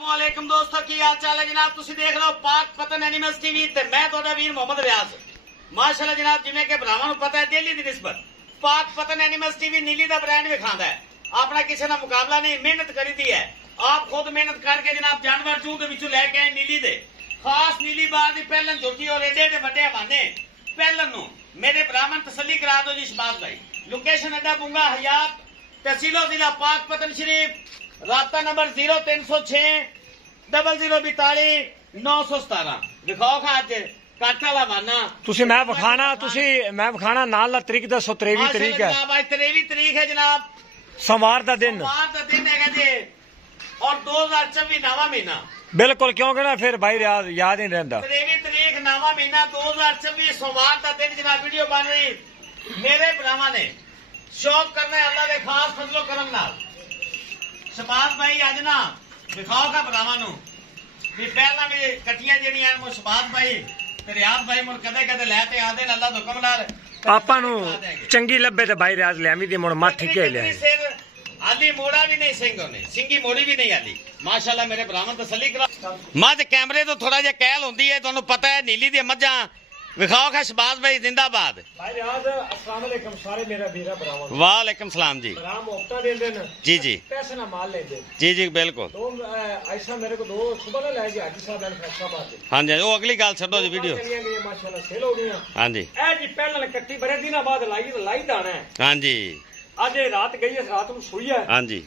अस्सलामुअलैकुम दोस्तों की हाल चाल है जनाब। तुसी देख रहे हो पाक पतन एनिमल्स टीवी ते मैं तुहाडा वीर मोहम्मद रियाज। माशाल्लाह जनाब, जिवें कि भरावां नूं पता है दिल्ली दी निस्बत पाक पतन एनिमल्स टीवी नीली दा ब्रांड विखांदा है। अपना किसी दा मुकाबला नहीं, मेहनत करी दी है। आप खुद मेहनत करके जनाब जानवर चूं दे विचों लैके आए नीली दे खास नीली बार दी पहलन झोटी और एडे एडे वड्डे हवाने पहलन नूं मेरे भरावां तसल्ली करा दो जी शबाज भाई। लोकेशन अड्डा बुंगा हयात, तहसीलो जिला पाक पतन शरीफ, राबता नंबर 0306 0042 917। दिखाओ खा अज कट वाला वाना तुसी मैं विखाना नाल दा तरीक दसो। 23 तरीक है जनाब, आज 23 तरीक है जनाब, सोमवार दा दिन है जी और 2024 नवा महीना। बिल्कुल, क्योंकि ना फिर भाई याद नहीं रहता। 23 तरीक नवा महीना 2024 सोमवार का दिन जनाब। वीडियो बन रही मेरे भरावा ने शौक करना है अल्लाह के खास फजलो करम नाल। शबाज भाई अज ना दिखाओ का भरावां नूं भी पहला भी कट्टियां जेहड़ियां मुझ शबाज भाई ते रियाज भाई मुड़ कदे कदे लैते आंदे ने अल्लाह दे हुक्म नाल आपा नूं चंगी लब्बे ते भाई रियाज लियावी दी मुड़ मठ के लिया। आली मोड़ा भी नहीं सिंह होने, सिंगी मोड़ी भी नहीं आली। माशाल्लाह मेरे भरावां तसल्ली करा। मझ कैमरे तो थोड़ा जिहा कहल होंदी है, तुहानूं पता है नीली दी मझां विखाओ खा शबाज भाई जिंदाबाद। भाई रियाज अस्सलाम वालेकुम सारे मेरा वीरा भरावां। वालेकुम सलाम जी। भरा मुफ्ता दे देन जी जी, पैसे ना माल ले दे जी जी बिल्कुल। दो ऐसा मेरे को दो सुबह ना ले गया हाजी साहब ने फैसलाबाद दे। हां जी, वो अगली गल छड्डो जी वीडियो। माशाल्लाह सेल हो गईयां। हां जी, ए जी पहले कट्टी बड़े दिनों बाद लाई दाना है। हां जी, आज रात गई है, रात को सोई है। हां जी।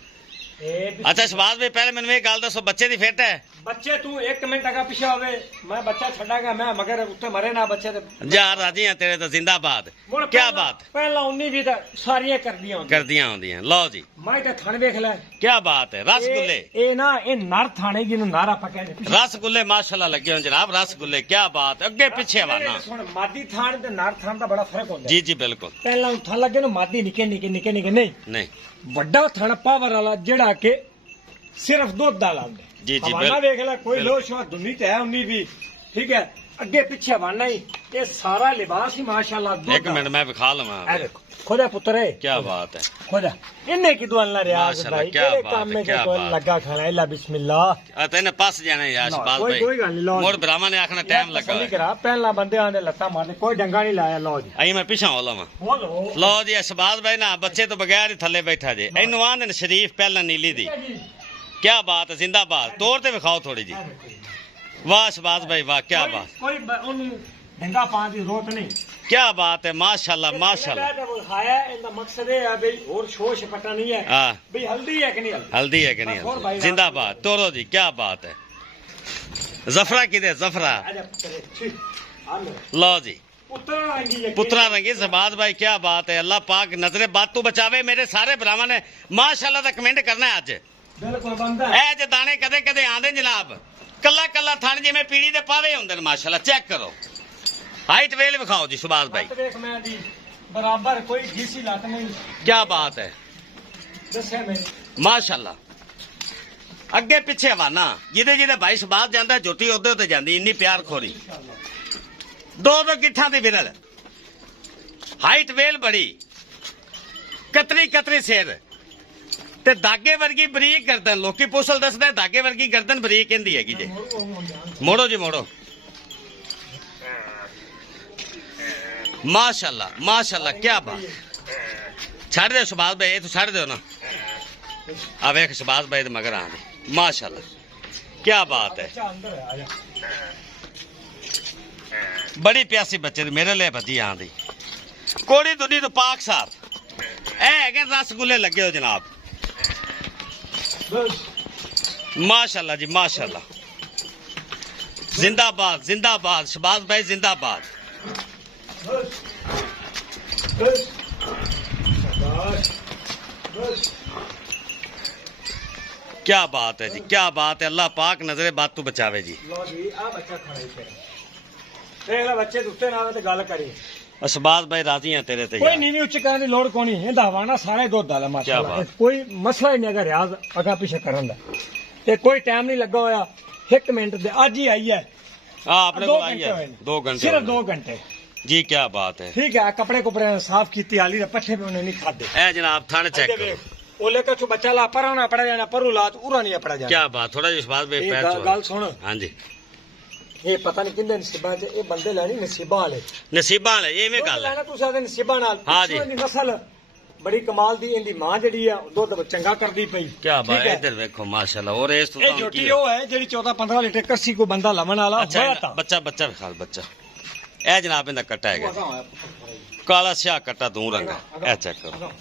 अच्छा शबाज भाई पहले मैनू एक गल दसो, बच्चे दी फिट है? बच्चे तू एक मिनट अगर पीछे होवे मैं बच्चा छड़ागा मैं, मगर उत्ते मरे ना बच्चे ते जा राजी हैं तेरे तो जिंदाबाद। क्या बात, पहला 19 भी सारियां कर दियां होंदियां। लो जी मैं ते थाने देख ले। क्या बात है, रसगुल्ले ए ना ए नर थाने जिनु नारा पके ने रसगुल्ले माशाल्लाह लगे हो जनाब, रसगुल्ले। क्या बात है, अगे पीछे वाना सुन मादी थान ते नर थान दा बड़ा फर्क होंदा। जी जी बिल्कुल। पहला उठा लगे ना मादी निके निके नहीं बड़ा थाना पावर वाला जेड़ा के सिर्फ दूध डाल आंदे। जी जी देख ले कोई लोश दुनी ते है 19 भी ठीक है, अगे पीछे वाना ही ये सारा लिबास ही माशाल्लाह। एक मिनट मैं विखा लवा। खुदा पुत्र है। क्या बात है, खुदा इन्ने की दुआ अल्लाह रियाज भाई क्या काम में क्या कोई लगा खाना इला बिस्मिल्लाह। तेने पास जाना यार शबाज भाई, कोई गल नहीं। मोर ब्राह्मण ने आखना टाइम लगा करा पहला बंदे आंदे लत्ता मारने कोई डंगा नहीं लाया। लो जी आई मैं पीछा हो लवा। लो जी शबाज भाई ना बच्चे तो बगैर ही थले बैठा जे। इनू आंदे ने शरीफ पहला नीली दी। क्या बात है, जिंदाबाद। तोड़ ते विखाओ थोड़ी जी। वाह शबाज भाई वाह, क्या बात। कोई ढंगा पान की जरूरत नहीं। क्या बात है माशाल्लाह माशाल्लाह। इनका मकसद है भाई और शोर पट्टा नहीं है भाई, हल्दी है कि नहीं हल्दी है कि नहीं। जिंदाबाद। तोड़ो जी, क्या बात है। जफरा किधर जफरा। लो जी पुत्रा रंगी शबाज भाई, क्या बात है। अल्लाह पाक नजरे बात तू बचावे। मेरे सारे भरावां ने माशाल्लाह दा कमेंट करना है अज। ए जे दाने कदे कदे आंदे जनाब, कला कला थन जिवें पीड़ी दे पावे हुंदे ने। माशाल्लाह चेक करो, हाइट वेल विखाओ जी शबाज भाई। बराबर कोई घीसी लात नहीं। क्या बात है माशाल्लाह। अगे पिछे हवाना जिदे जिदे भाई शबाज जांदा जोटी ओदे ओदे जांदी। इन्नी प्यार खोरी दो गिट्ठां दी विरल, हाइट वेल बड़ी, कतरी कतरी सिर ते धागे वर्गी बरीक गर्दन। लोकी पुछल दसदे धागे वर्गी गर्दन बरीक कहंदी हैगी जी। मोड़ो जी मोड़ो। माशाल्लाह माशाल्लाह, क्या बात। छड़ दो शबाज भाई, तू छड़ दो ना। आ वेख शबाज भाई मगर आ माशाल्लाह, क्या बात है। बड़ी प्यासी बच्चे मेरे लिए भजी आंदी। कोड़ी दुनी तो पाक साहब है रसगुल्ले लगे हो जनाब। माशाल्लाह जी माशाल्लाह, जिंदाबाद जिंदाबाद शबाज भाई जिंदाबाद। क्या बात है जी, क्या बात है। अल्लाह पाक नजरे बात तू बचावे जी। बच्चे उत्ते ना गल करी शबाज भाई राजी हैं तेरे ते। कोई नीवी उच्च करने की लोड़ कोनी है। हवाना सारे दुध डाला माशाल्लाह, कोई मसला ही नहीं। अगर रियाज अगा पीछे करन दा ते कोई टाइम नहीं लगा होया। 1 मिनट दे अज ही आई है। आपने को आई है 2 घंटे, सिर्फ 2 घंटे जी। क्या बात है, ठीक है। कपड़े कुपड़े साफ की आली पट्ठे पे उन्हें नहीं खादे। ए जनाब थाने चेक करो। ਉਹ लेकर तू बच्चा ला पर ना पड़ा जाना पर लात उरा नहीं पड़ा जाना। क्या बात, थोड़ा जिहा बात ਇਹ पैर ਗੱਲ ਸੁਣ, हाँ जी, ਇਹ ਪਤਾ ਨਹੀਂ ਕਿੰਦੇ ਨਸੀਬਾਂ 'ਚ ਇਹ ਬੰਦੇ ਲੈਣੀ ਨਸੀਬਾਂ ਵਾਲੇ नसीबां वाले इवें गल है। ਲੈਣਾ ਤੁਸੀਂ ਆਦੇ ਨਸੀਬਾਂ ਨਾਲ। ਹਾਂ ਜੀ। ਪਿੱਛੋਂ ਇਹਦੀ ਨਸਲ ਬੜੀ ਕਮਾਲ ਦੀ, ਇਹਦੀ ਮਾਂ ਜਿਹੜੀ ਆ ਦੁੱਧ ਚੰਗਾ ਕਰਦੀ ਪਈ। क्या बात ठीक है, है। इधर देखो माशाल्लाह। और इस ਇਹ ਝੋਟੀ ਉਹ ਹੈ ਜਿਹੜੀ 14-15 ਲੀਟਰ ਕੱਸੀ ਕੋ ਬੰਦਾ ਲਵਣ ਵਾਲਾ अच्छा ਹੋਇਆ ਤਾਂ बच्चा बच्चा रखा बच्चा ए जनाब इंदा कट्टा है काला स्याह कट्टा दूं रंग ए चेक करो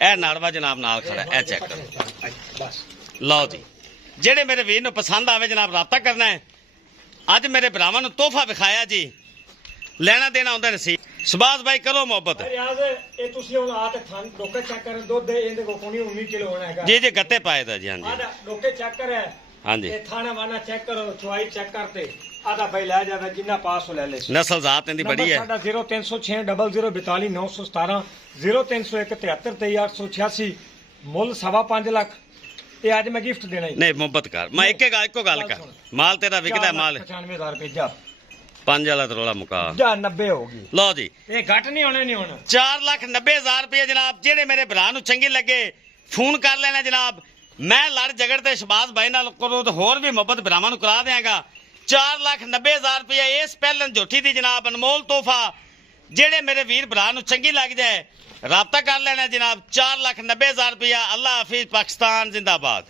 ए नाड़वा जनाब नाल खड़ा है, ए चेक करो। ਬਸ ਲਓ ਜੀ, ਜਿਹੜੇ ਮੇਰੇ ਵੀਰ ਨੂੰ ਪਸੰਦ ਆਵੇ ਜਨਾਬ ਰਾਬਤਾ ਕਰਨਾ ਹੈ। ਅੱਜ ਮੇਰੇ ਭਰਾਵਾਂ ਨੂੰ ਤੋਹਫਾ ਵਿਖਾਇਆ ਜੀ, ਲੈਣਾ ਦੇਣਾ ਹੁੰਦਾ ਨਸੀਬ। ਸੁਭਾਸ਼ ਭਾਈ ਕਰੋ ਮੁਹੱਬਤ। ਰਿਆਜ਼ ਇਹ ਤੁਸੀਂ ਹੁਣ ਆ ਕੇ ਥਾਂ ਡੋਕੇ ਚੈੱਕ ਕਰਨ ਦੁੱਧ ਇਹਦੇ ਕੋ ਕੋਣੀ 19 ਕਿਲੋ ਹੋਣਾ ਹੈਗਾ। ਜੀ ਜੀ ਗੱਤੇ ਪਾਏ ਦਾ ਜੀ, ਹਾਂਜੀ ਆਦਾ ਡੋਕੇ ਚੈੱਕ ਕਰ ਹੈ ਹਾਂਜੀ। ਇਹ ਥਾਣਾ ਵਾਣਾ ਚੈੱਕ ਕਰੋ, ਚੁਆਈ ਚੈੱਕ ਕਰਤੇ ਆਦਾ ਭਾਈ ਲੈ ਜਾਵੇ ਜਿੰਨਾ ਪਾਸ ਹੋ ਲੈ ਲੈ। ਨਸਲ ਜ਼ਾਤ ਇਹਦੀ ਬੜੀ ਹੈ। ਸਾਡਾ 0306 0042 917 0301 73 ਮੁੱਲ 5.5 ਲੱਖ। ਇਹ ਅੱਜ ਮੈਂ ਗਿਫਟ ਦੇਣਾ ਹੀ ਨਹੀਂ ਮੁਹੱਬਤ ਕਰ, ਮੈਂ ਇੱਕੋ ਗੱਲ ਕਰ, ਮਾਲ ਤੇਰਾ ਵਿਕਦਾ ਮਾਲ 95,000 ਰੁਪਏ ਜਾ 5 ਵਾਲਾ ਰੋਲਾ ਮੁਕਾ। ਜਾ 90 ਹੋ ਗਈ। ਲਓ ਜੀ, ਇਹ ਘੱਟ ਨਹੀਂ ਹੋਣੇ, ਨਹੀਂ ਹੋਣਾ। 4,90,000 ਰੁਪਏ ਜਨਾਬ। ਜਿਹੜੇ ਮੇਰੇ ਭਰਾ ਨੂੰ ਚੰਗੀ ਲੱਗੇ ਫੋਨ ਕਰ ਲੈਣਾ ਜਨਾਬ। ਮੈਂ ਲੜ ਝਗੜ ਤੇ ਸ਼ਬਾਜ਼ ਭਾਈ ਨਾਲ ਕਰੋ ਤੇ ਹੋਰ ਵੀ ਮੁਹੱਬਤ ਭਰਾਵਾਂ ਨੂੰ ਕਰਾ ਦਿਆਂਗਾ। 4,90,000 ਰੁਪਏ ਇਸ ਪਹਿਲਨ ਝੋਟੀ ਦੀ ਜਨਾਬ, ਅਨਮੋਲ ਤੋਹਫਾ। ਜਿਹੜੇ ਮੇਰੇ ਵੀਰ ਭਰਾ ਨੂੰ ਚੰਗੀ ਲੱਗ ਜਾਏ ਰਾਬਤਾ ਕਰ ਲੈਣਾ ਜਨਾਬ। 4,90,000 ਰੁਪਇਆ। ਅੱਲਾ ਹਾਫਿਜ਼, ਪਾਕਿਸਤਾਨ ਜ਼ਿੰਦਾਬਾਦ।